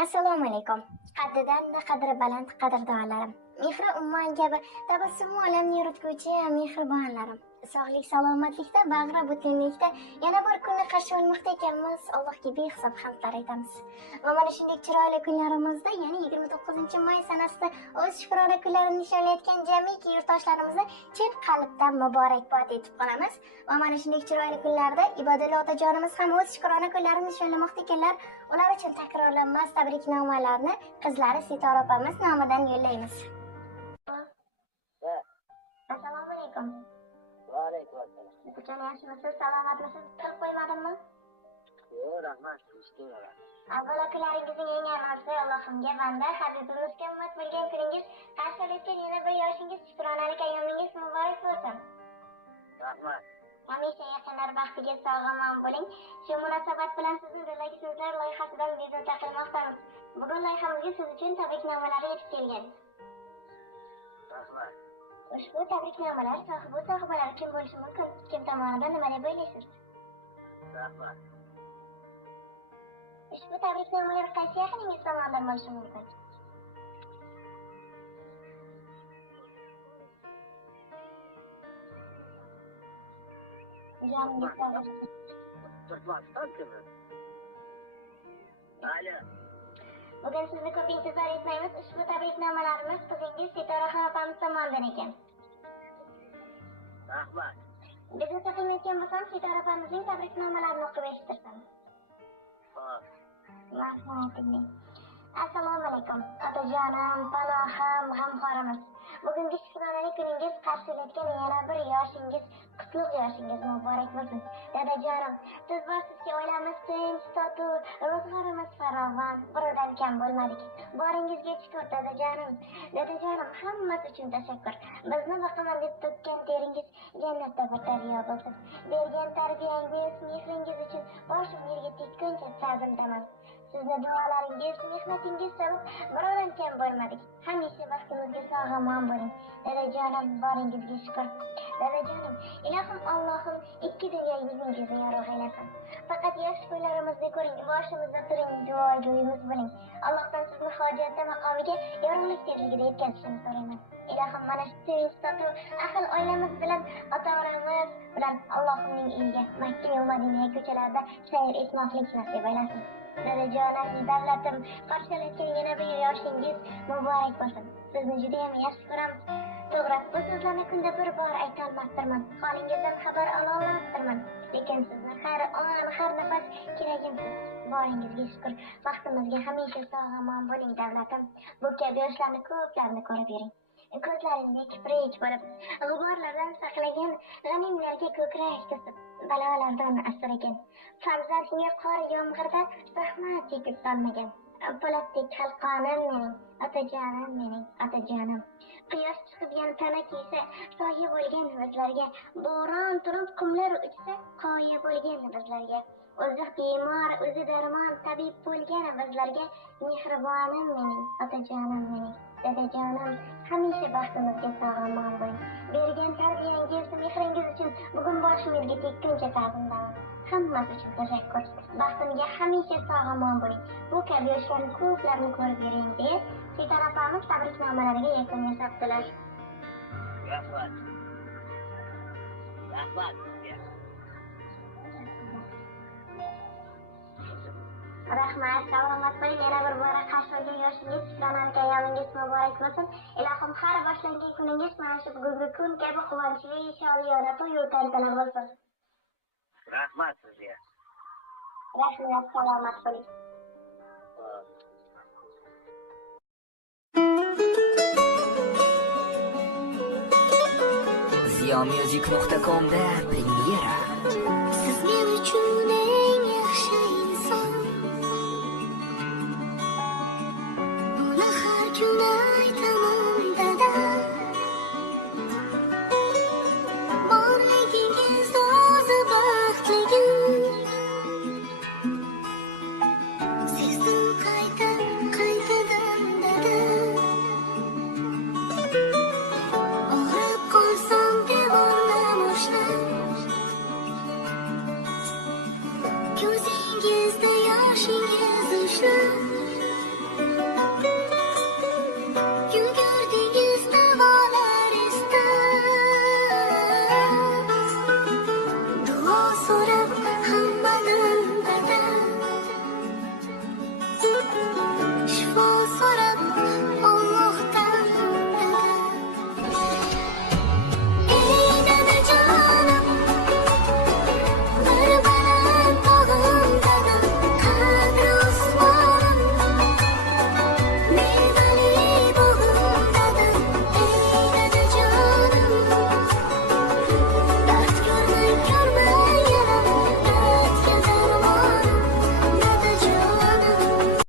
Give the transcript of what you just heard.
Assalomu alaykum. Qaddidan qadri baland qadrdonlarim. Mehri umman kabi tabassum olamni yuritguvchi mehribonlarim. Sog'lik salomatlikda, bag'ri butunlikda yana bir kunni qarshi olmoqda ekanmiz. Allohga behisob hamdlar aytamiz. Va mana shunday chiroyli kunlarimizda, ya'ni 29-may sanasida o'z shukrona kunlarini nishonlayotgan jamiki yurtdoshlarimizni chin qalbdan muborakbod etib qolamiz. Va mana shunday chiroyli kunlarda Ibodullo otajonimiz ham o'z shukrona kunlarini nishonlamoqda ekanlar. Ular uchun takrorlanmas tabriknomalarni qizlari Sitora opamiz nomidan yo'llaymiz. Assalomu alaykum. Va alaykum assalom. Qachon yaxshimisiz, salomatmisiz? Qilib qo'ymadimmi? Yo'q, rahmat. Ishlayman. Avvalo kunlaringizning eng amalsi Allohimga banda, Habibimizga ummat bo'lgan kuningiz, qarshılayotgan yana bir yoshingiz, shukronalik ayyomingiz muborak bo'lsin. Rahmat. Hamisha yaqinlar baxtiga sog'-omon bo'ling. Shu munosabat bilan sizni Dilagi so'zlar loyihasidan bezovta qilmoqdamiz. Bugun loyihamizga siz uchun tabriknomalar yetib kelgan. Rahmat. Ushbu tabriknomalar sohibalari kim bo'lishi mumkin? Kim tomonidan nima deb o'ylaysiz? Rahmat. Ushbu tabriknomalar qaysi yaqiningiz tomonidan bo'lishi mumkin? Bugun sizni ko'p intizor etmaymiz. Ushbu tabriknomalarimiz qizingiz Sitora opamiz tomonidan ekan. Rahmat. Bizni taqdim bo'lsam, Sitora opamizning tabriknomalarini o'qib eshittirsam. Xo'p. Rahmat. Assalomu alaykum. Otajonim, panohim, g'amxorimiz. Bugungi shukronalik kuningiz qarshılayotgan yana bir yoshingiz, qutlug' yoshingiz muborak bo'lsin. Dadajonim, siz borsizki oilamiz tinch, totuv, ro'zg'orimiz farovon, birodan kam bo'lmadik. Boringizga shukur dadajonim. Dadajonim, hammasi uchun tashakkur. Bizni boqaman deb to'kkan teringiz jannatda bir daryo bo'lsin. Bergan tarbiyangiz, mehringiz uchun boshim yerga tekkuncha ta'zimdaman. Sizni duolaringiz, mehnatingiz sabab birodan kam bo'lmadik. Hamisha baxtimizga sog'-omon bo'ling. Dadajonim, boringizga shukur. Dadajonim, ilohim Allohim ikki dunyoyingizni yorug' aylasin. Faqat yaxshi kunlarimizda ko'ring, boshimizda turing, duogo'yimiz bo'ling. Allohdan sizni hojatda maqomiga yorug'lik tezligida yetkazishini so'rayman. Ilohim mana shu tinch, totuv, ahil oilamiz bilan, ota-onamiz bilan Allohimning uyiga, Makka va Madina ko'chalarida sayr etmoqlik nasib aylasin. Dadajonim, davlatim, qarshılayotgan yana bir yoshingiz muborak bo'lsin. Sizni juda ham yaxshi ko'ramiz. To'g'ri, bu so'zlarni kunda bir bor aytolmasdirman. Holingizdan xabar ololmasdirman. Lekin sizni har on, har nafas keragimsiz. Boringizga shukur. Baxtimizga hamisha sog'-omon bo'ling davlatim. Bu kabi yoshlarni ko'plarni ko'rib yuring. Ko'zlaringga kiprik bo'lib, g'uborlardan saqlagan, g'animlarga ko'krak to'sib, balolardan asragan. Farzandga qor yomg'irda zahmat chekib solmagan. Po'latdek qalqonim mening, otajonim mening, otajonim. Quyosh chiqib yana tana kiysa, soya bo'lgan bizlarga. Bo'ron turib qumlar uchsa, qoya bo'lgan bizlarga. O'zi bemor, o'zi darmon, tabib bo'lgan bizlarga. Mehribonim mening, otajonim mening, dadajonim. Hamisha baxtimizga sog'-omon bo'ling. Bergan tarbiyangiz, mehringiz uchun bugun boshim yerga tekkuncha ta'zimdaman. Hammasi uchun tashakkur. Baxtimga hamisha sog'-omon bo'ling. Bu kabi yoshlarni ko'plarni ko'rib yuring deb, Sitora opamiz tabriknomalariga yakun yasabdilar. Rahmat. Rahmat. Rahmat, salomat bo'ling. Yana bir bora qarshi olgan yoshingiz, shukronalik ayyomingiz muborak bo'lsin. Ilohim har boshlangan kuningiz mana shu bugungi kun kabi quvonchli, shodiyona to'y tantana bo'lsin. Rahmat sizga. Rahmat, salomat bo'ling. Ziyomusic.com da premyera. Siz men uchun eng yaxshi inson. Buni har kuni